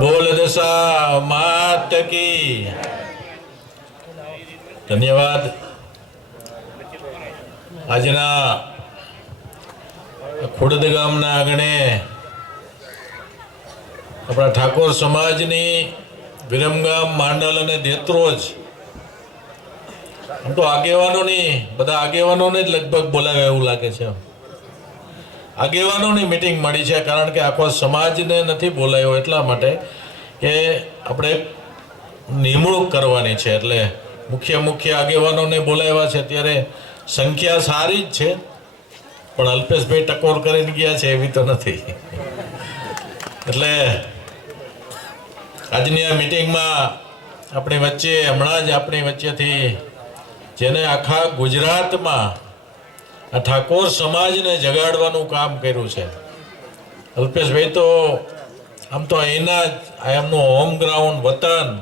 બોલ દશા, માત કી. ધન્યવાદ. આજના ખોડદ ગામના આંગણે આપણા ઠાકોર સમાજની વિરમગામ, માંડલ અને દેત્રોજ. આમ તો આગેવાનોની, બધા આગેવાનોને જ લગભગ બોલાવ્યા એવું લાગે છે. આગેવાનોની મિટિંગ મળી છે, કારણ કે આખો સમાજને નથી બોલાયો એટલા માટે કે આપણે નિમણૂક કરવાની છે. એટલે મુખ્ય મુખ્ય આગેવાનોને બોલાવ્યા છે. ત્યારે સંખ્યા સારી જ છે, પણ અલ્પેશભાઈ ટકોર કરીને ગયા છે, એવી તો નથી. એટલે આજની આ મિટિંગમાં આપણી વચ્ચે, હમણાં જ આપણી વચ્ચેથી જેને આખા ગુજરાતમાં આ ઠાકોર સમાજને જગાડવાનું કામ કર્યું છે. અલ્પેશભાઈ તો આમ તો અહીંના જ, આ એમનું હોમ ગ્રાઉન્ડ વતન.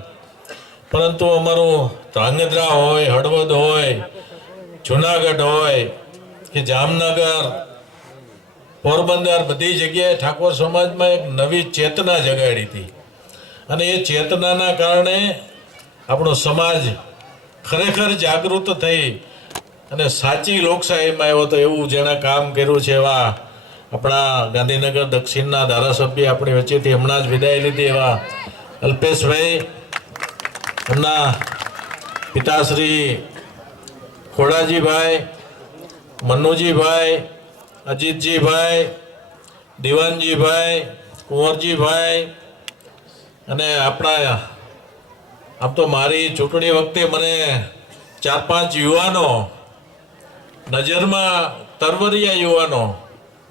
પરંતુ અમારું ધ્રાંગધ્રા હોય, હળવદ હોય, જુનાગઢ હોય, કે જામનગર, પોરબંદર, બધી જગ્યાએ ઠાકોર સમાજમાં એક નવી ચેતના જગાડી હતી. અને એ ચેતનાના કારણે આપણો સમાજ ખરેખર જાગૃત થઈ અને સાચી લોકશાહીમાં આવ્યો તો એવું જેણે કામ કર્યું છે એવા આપણા ગાંધીનગર દક્ષિણના ધારાસભ્ય આપણી વચ્ચેથી હમણાં જ વિદાય લીધી એવા અલ્પેશભાઈ, એમના પિતાશ્રી ખોડાજીભાઈ, મનુજીભાઈ, અજીતજીભાઈ, દિવાનજીભાઈ, કુંવરજીભાઈ અને આપણા આમ તો મારી ચૂંટણી વખતે મને ચાર પાંચ યુવાનો નજરમાં તરવરિયા યુવાનો,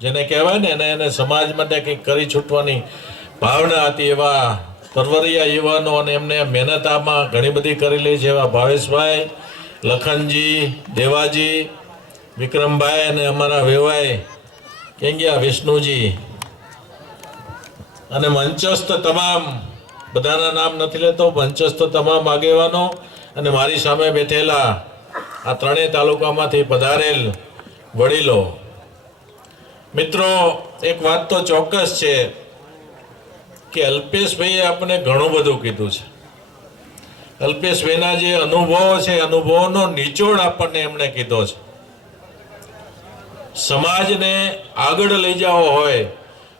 જેને કહેવાય ને, એને એને સમાજ માટે કંઈક કરી છૂટવાની ભાવના હતી એવા તરવરિયા યુવાનો અને એમને મહેનત આમાં ઘણી બધી કરેલી છે એવા ભાવેશભાઈ, લખનજી, દેવાજી, વિક્રમભાઈ અને અમારા વેવાઈ, કેંગ્યા ગયા વિષ્ણુજી અને મંચસ્થ તમામ, બધાના નામ નથી લેતો, મંચસ્થ તમામ આગેવાનો અને મારી સામે બેઠેલા આ ત્રણેય તાલુકામાંથી પધારેલ વડીલો. મિત્રો, એક વાત તો ચોક્કસ છે કે અલ્પેશભાઈએ આપણે ઘણું બધું કીધું છે. અલ્પેશભાઈના જે અનુભવો છે, અનુભવોનો નિચોડ આપણને એમણે કીધો છે. સમાજને આગળ લઈ જવો હોય,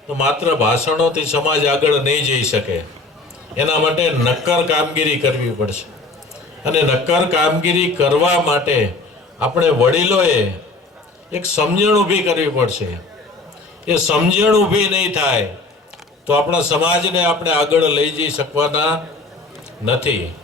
તો માત્ર ભાષણોથી સમાજ આગળ નહીં જઈ શકે. એના માટે નક્કર કામગીરી કરવી પડશે. અને નક્કર કામગીરી કરવા માટે આપણે વડીલોએ એક સમજણ ઊભી કરવી પડશે. એ સમજણ ઊભી નહીં થાય તો આપણા સમાજને આપણે આગળ લઈ જઈ શકવાના નથી.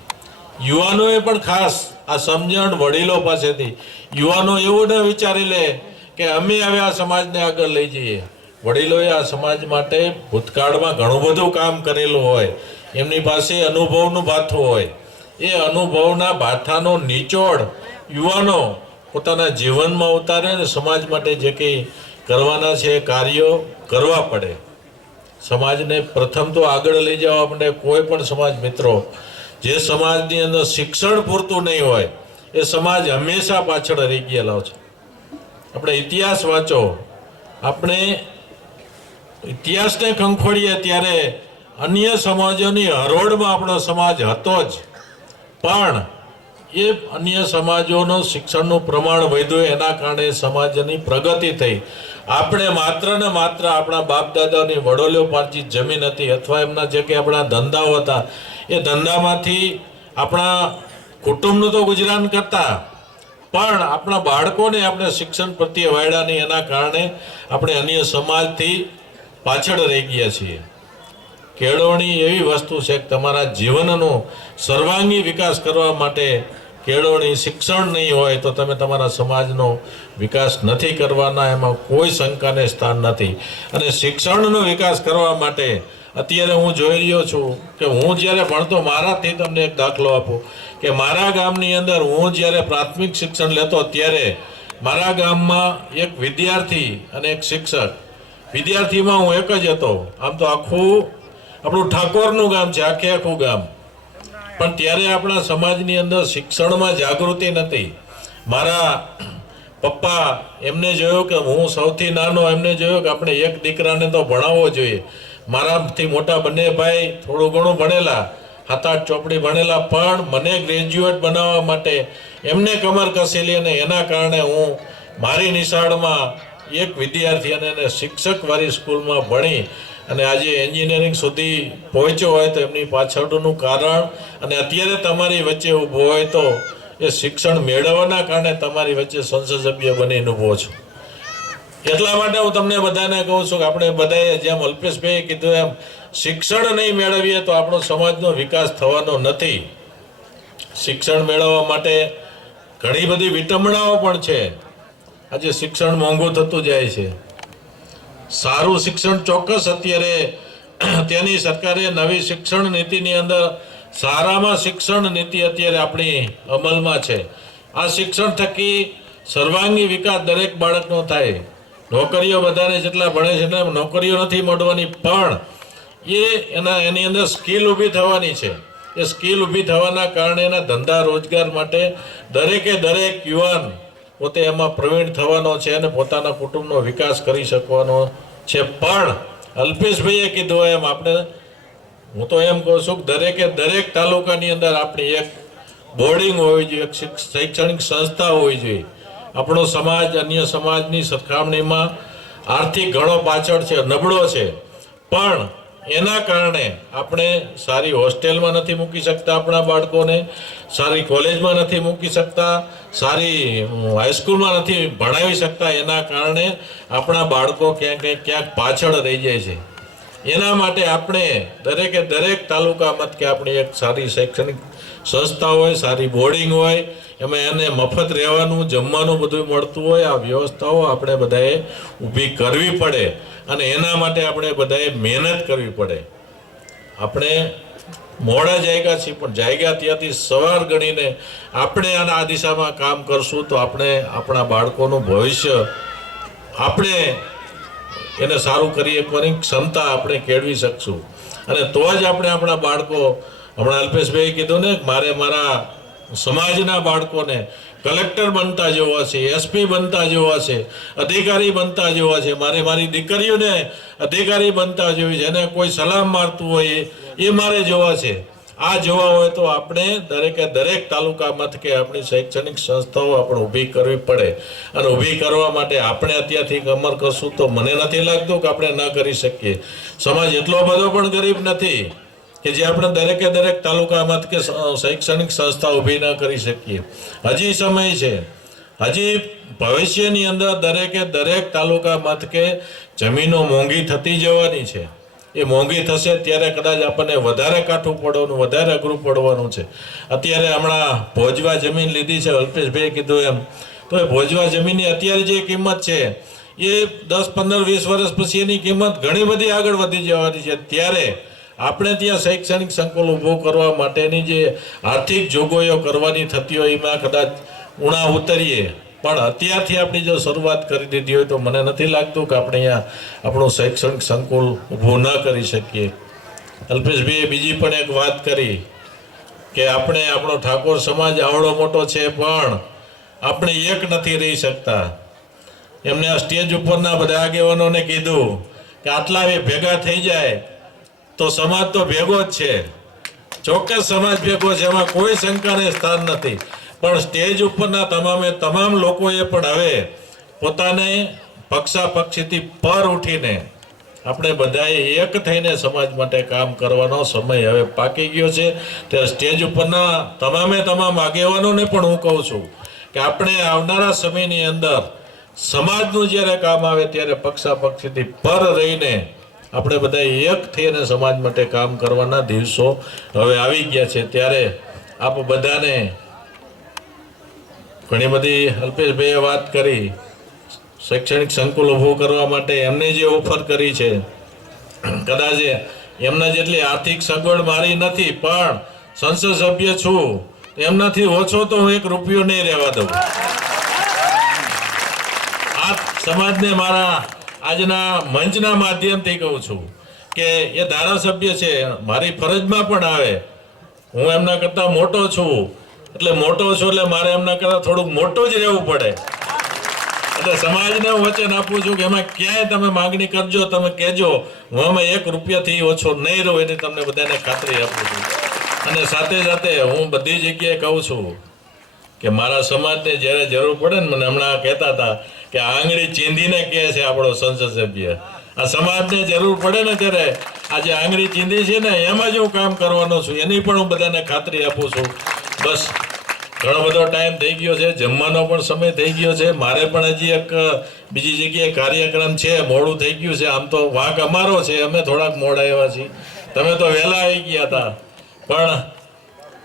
યુવાનોએ પણ ખાસ આ સમજણ વડીલો પાસેથી. યુવાનો એવું ન વિચારી લે કે અમે હવે આ સમાજને આગળ લઈ જઈએ. વડીલોએ આ સમાજ માટે ભૂતકાળમાં ઘણું બધું કામ કરેલું હોય. એમની પાસે અનુભવનું ભાથું હોય. એ અનુભવના ભાથાનો નિચોડ યુવાનો પોતાના જીવનમાં ઉતારે અને સમાજ માટે જે કંઈ કરવાના છે, કાર્યો કરવા પડે. સમાજને પ્રથમ તો આગળ લઈ જવા માટે કોઈ પણ સમાજ મિત્રો, જે સમાજની અંદર શિક્ષણ પૂરતું નહીં હોય, એ સમાજ હંમેશા પાછળ રહી ગયેલો છે. આપણે ઇતિહાસ વાંચો. આપણે ઇતિહાસને ખંખોળીએ ત્યારે અન્ય સમાજોની હરોળમાં આપણો સમાજ હતો જ. પણ એ અન્ય સમાજોનો શિક્ષણનું પ્રમાણ વધ્યું, એના કારણે સમાજની પ્રગતિ થઈ. આપણે માત્ર ને માત્ર આપણા બાપ દાદાની વડોલીઓ પાર્જિત જમીન હતી, અથવા એમના જે કે આપણા ધંધાઓ હતા, એ ધંધામાંથી આપણા કુટુંબનું તો ગુજરાન કરતા, પણ આપણા બાળકોને આપણે શિક્ષણ પ્રત્યે વાળ્યા નહીં, એના કારણે આપણે અન્ય સમાજથી પાછળ રહી ગયા છીએ. કેળવણી એવી વસ્તુ છે કે તમારા જીવનનો સર્વાંગી વિકાસ કરવા માટે કેળવણી શિક્ષણ નહીં હોય તો તમે તમારા સમાજનો વિકાસ નથી કરવાના, એમાં કોઈ શંકાને સ્થાન નથી. અને શિક્ષણનો વિકાસ કરવા માટે અત્યારે હું જોઈ રહ્યો છું કે હું જ્યારે ભણતો, મારાથી તમને એક દાખલો આપું કે મારા ગામની અંદર હું જ્યારે પ્રાથમિક શિક્ષણ લેતો ત્યારે મારા ગામમાં એક વિદ્યાર્થી અને એક શિક્ષક. વિદ્યાર્થીમાં હું એક જ હતો. આમ તો આખું આપણું ઠાકોરનું ગામ છે, આખે આખું ગામ. પણ ત્યારે આપણા સમાજની અંદર શિક્ષણમાં જાગૃતિ નથી. મારા પપ્પા એમને જોયું કે હું સૌથી નાનો, એમને જોયું કે આપણે એક દીકરાને તો ભણાવવો જોઈએ. મારાથી મોટા બંને ભાઈ થોડું ઘણું ભણેલા સાત ચોપડી ભણેલા, પણ મને ગ્રેજ્યુએટ બનાવવા માટે એમને કમર કસેલી અને એના કારણે હું મારી નિશાળમાં એક વિદ્યાર્થી અને શિક્ષકવાળી સ્કૂલમાં ભણી અને આજે એન્જિનિયરિંગ સુધી પહોંચ્યો હોય તો એમની પાછળનું કારણ અને અત્યારે તમારી વચ્ચે ઊભો હોય તો એ શિક્ષણ મેળવવાના કારણે તમારી વચ્ચે સંસદ સભ્ય બનીને ઊભો છું. એટલા માટે હું તમને બધાને કહું છું કે આપણે બધાએ જેમ અલ્પેશભાઈએ કીધું એમ, શિક્ષણ નહીં મેળવીએ તો આપણો સમાજનો વિકાસ થવાનો નથી. શિક્ષણ મેળવવા માટે ઘણી બધી વિટંબણાઓ પણ છે. આજે શિક્ષણ મોંઘું થતું જાય છે. સારું શિક્ષણ ચોક્કસ અત્યારે તેની સરકારે નવી શિક્ષણ નીતિની અંદર સારામાં શિક્ષણ નીતિ અત્યારે આપણી અમલમાં છે. આ શિક્ષણ થકી સર્વાંગી વિકાસ દરેક બાળકનો થાય. નોકરીઓ બધાને જેટલા ભણે છે એટલા નોકરીઓ નથી મળવાની, પણ એ એના, એની અંદર સ્કિલ ઊભી થવાની છે. એ સ્કિલ ઊભી થવાના કારણે એના ધંધા રોજગાર માટે દરેકે દરેક યુવાન પોતે એમાં પ્રવીણ થવાનો છે અને પોતાના કુટુંબનો વિકાસ કરી શકવાનો છે. પણ અલ્પેશભાઈએ કીધું એમ, આપણે, હું તો એમ કહું છું કે દરેકે દરેક તાલુકાની અંદર આપણી એક બોર્ડિંગ હોવી જોઈએ, એક શિક્ષ- શૈક્ષણિક સંસ્થા હોવી જોઈએ. આપણો સમાજ, અન્ય સમાજની સરખામણીમાં આર્થિક ઘણો પાછળ છે, નબળો છે. પણ એના કારણે આપણે સારી હોસ્ટેલમાં નથી મૂકી શકતા આપણા બાળકોને, સારી કોલેજમાં નથી મૂકી શકતા, સારી હાઈસ્કૂલમાં નથી ભણાવી શકતા, એના કારણે આપણા બાળકો ક્યાંક ક્યાંક પાછળ રહી જાય છે. એના માટે આપણે દરેકે દરેક તાલુકા મથકે આપણી એક સારી શૈક્ષણિક સંસ્થા હોય, સારી બોર્ડિંગ હોય, એમાં એને મફત રહેવાનું, જમવાનું બધું મળતું હોય, આ વ્યવસ્થાઓ આપણે બધાએ ઊભી કરવી પડે અને એના માટે આપણે બધાએ મહેનત કરવી પડે. આપણે મોડા જાયગા છીએ, પણ જાયગા ત્યાંથી સવાર ગણીને આપણે આ દિશામાં કામ કરશું તો આપણે આપણા બાળકોનું ભવિષ્ય આપણે એને સારું કરી શકવાની ક્ષમતા આપણે કેળવી શકશું. અને તો જ આપણે આપણા બાળકો હમણાં અલ્પેશભાઈ કીધું ને મારે મારા સમાજના બાળકોને કલેક્ટર બનતા જોવા છે એસપી બનતા જોવા છે, અધિકારી બનતા જોવા છે, મારે મારી દીકરીઓને અધિકારી બનતા જેવી છે, એને કોઈ સલામ મારતું હોય એ- મારે જોવા છે. આ જોવા હોય તો આપણે દરેકે દરેક તાલુકા મથકે આપણી શૈક્ષણિક સંસ્થાઓ આપણે ઊભી કરવી પડે. અને ઊભી કરવા માટે આપણે અત્યારથી કમર કરશું તો મને નથી લાગતું કે આપણે ન કરી શકીએ. સમાજ એટલો બધો પણ ગરીબ નથી. કે જે આપણે દરેકે દરેક તાલુકામાં કે શૈક્ષણિક સંસ્થા ઊભી ન કરી શકીએ. હજી સમય છે. હજી ભવિષ્યની અંદર દરેકે દરેક તાલુકા મથકે જમીનો મોંઘી થતી જવાની છે. એ મોંઘી થશે ત્યારે કદાચ આપણને વધારે કાઠું પડવાનું, વધારે અઘરું પડવાનું છે. અત્યારે હમણાં ભોજવા જમીન લીધી છે અલ્પેશભાઈ કીધું એમ. તો એ ભોજવા જમીનની અત્યારે જે કિંમત છે, એ દસ, પંદર, વીસ વર્ષ પછી એની કિંમત ઘણી બધી આગળ વધી જવાની છે. ત્યારે આપણે ત્યાં શૈક્ષણિક સંકુલ ઊભો કરવા માટેની જે આર્થિક જોગવાઈઓ કરવાની થતી હોય એમાં કદાચ ઉણા ઉતરીએ. પણ અત્યારથી આપણી જો શરૂઆત કરી દીધી હોય તો મને નથી લાગતું કે આપણે અહીંયા આપણું શૈક્ષણિક સંકુલ ઊભું ન કરી શકીએ. અલ્પેશભાઈએ બીજી પણ એક વાત કરી કે આપણે આપણો ઠાકોર સમાજ આવડો મોટો છે પણ આપણે એક નથી રહી શકતા. એમને આ સ્ટેજ ઉપરના બધા આગેવાનોને કીધું કે આટલા ભેગા થઈ જાય તો સમાજ તો ભેગો જ છે. ચોક્કસ સમાજ ભેગો છે, એમાં કોઈ શંકાને સ્થાન નથી. પણ સ્ટેજ ઉપરના તમામે તમામ લોકોએ પણ હવે પોતાને પક્ષાપક્ષીથી પર ઉઠીને આપણે બધાએ એક થઈને સમાજ માટે કામ કરવાનો સમય હવે પાકી ગયો છે. ત્યારે સ્ટેજ ઉપરના તમામે તમામ આગેવાનોને પણ હું કહું છું કે આપણે આવનારા સમયની અંદર સમાજનું જ્યારે કામ આવે ત્યારે પક્ષાપક્ષીથી પર રહીને આપણે બધા એક થઈને સમાજ માટે કામ કરવાના દિવસો હવે આવી ગયા છે. ત્યારે આપ બધાને ઘણી બધી અલ્પેશભાઈએ વાત કરી, શૈક્ષણિક સંકુલ ઊભું કરવા માટે એમને જે ઓફર કરી છે, કદાચ એમના જેટલી આર્થિક સગવડ મારી નથી, પણ સંસદ સભ્ય છું, એમનાથી ઓછો તો હું એક રૂપિયો નહીં રહેવા દઉં. આ સમાજને મારા આજના મંચના માધ્યમથી કહું છું કે એ ધારાસભ્ય છે, મારી ફરજમાં પણ આવે. હું એમના કરતાં મોટો છું. એટલે મોટો છું એટલે મારે એમના કરતાં થોડુંક મોટું જ રહેવું પડે. એટલે સમાજને હું વચન આપું છું કે એમાં ક્યાંય તમે માગણી કરજો, તમે કહેજો, હું આમાં એક રૂપિયાથી ઓછો નહીં રહું, એની તમને બધાને ખાતરી આપું છું. અને સાથે સાથે હું બધી જગ્યાએ કહું છું કે મારા સમાજને જ્યારે જરૂર પડે ને મને હમણાં કહેતા હતા કે આંગળી ચીંધીને કહે છે આપણો સંસદ સભ્ય. આ સમાજને જરૂર પડે ને ત્યારે આ જે આંગળી ચીંધી છે ને, એમાં જ હું કામ કરવાનો છું. એની પણ હું બધાને ખાતરી આપું છું. બસ, ઘણો બધો ટાઈમ થઈ ગયો છે. જમવાનો પણ સમય થઈ ગયો છે. મારે પણ હજી એક, બીજી જગ્યાએ કાર્યક્રમ છે. મોડું થઈ ગયું છે. આમ તો વાંક અમારો છે. અમે થોડાક મોડા આવ્યા છીએ. તમે તો વહેલા આવી ગયા હતા. પણ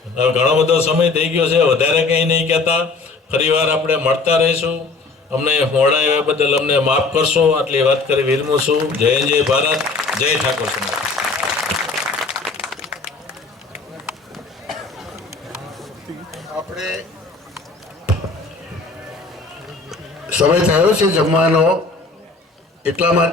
ઘણો બધો સમય થઈ ગયો છે, વધારે કંઈ નહીં કહેતા. ફરીવાર આપણે મળતા રહીશું. અમને મોડા એવા બદલ અમને માફ કરશો. આટલી વાત કરી વિરમું છું. જય જય ભારત, જય ઠાકોર સમાજ આપણે સમય થયો છે જમવાનો. એટલા માટે